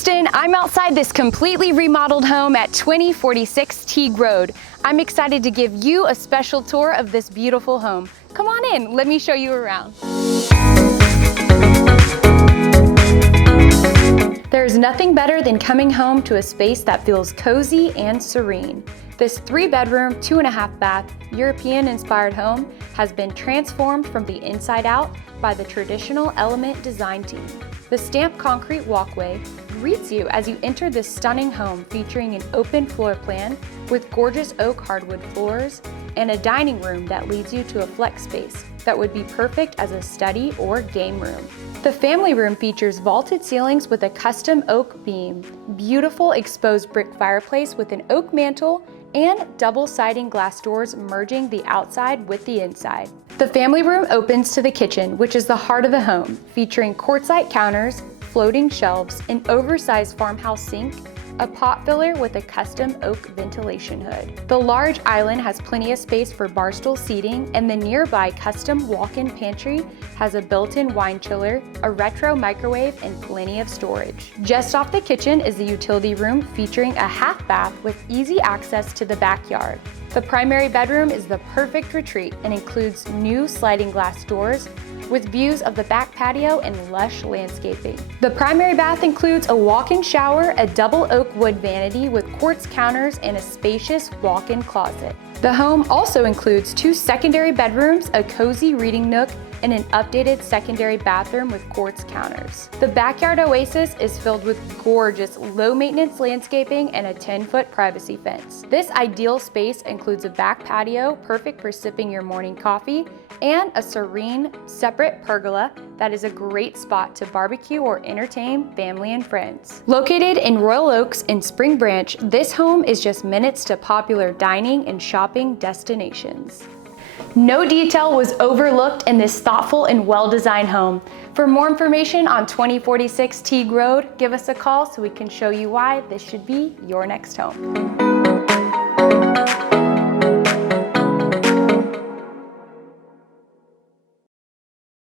Houston, I'm outside this completely remodeled home at 2046 Teague Road. I'm excited to give you a special tour of this beautiful home. Come on in, let me show you around. There's nothing better than coming home to a space that feels cozy and serene. This 3-bedroom, 2.5 bath, European-inspired home has been transformed from the inside out by the traditional Element design team. The stamped concrete walkway greets you as you enter this stunning home, featuring an open floor plan with gorgeous oak hardwood floors and a dining room that leads you to a flex space that would be perfect as a study or game room. The family room features vaulted ceilings with a custom oak beam, beautiful exposed brick fireplace with an oak mantel, and double siding glass doors merging the outside with the inside. The family room opens to the kitchen, which is the heart of the home, featuring quartzite counters, floating shelves, an oversized farmhouse sink, a pot filler with a custom oak ventilation hood. The large island has plenty of space for barstool seating, and the nearby custom walk-in pantry has a built-in wine chiller, a retro microwave, and plenty of storage. Just off the kitchen is the utility room, featuring a half bath with easy access to the backyard. The primary bedroom is the perfect retreat and includes new sliding glass doors with views of the back patio and lush landscaping. The primary bath includes a walk-in shower, a double oak wood vanity with quartz counters, and a spacious walk-in closet. The home also includes 2 secondary bedrooms, a cozy reading nook, and an updated secondary bathroom with quartz counters. The backyard oasis is filled with gorgeous low-maintenance landscaping and a 10-foot privacy fence. This ideal space includes a back patio, perfect for sipping your morning coffee, and a serene, separate pergola that is a great spot to barbecue or entertain family and friends. Located in Royal Oaks and Spring Branch, this home is just minutes to popular dining and shopping destinations. No detail was overlooked in this thoughtful and well-designed home. For more information on 2046 Teague Road, give us a call so we can show you why this should be your next home.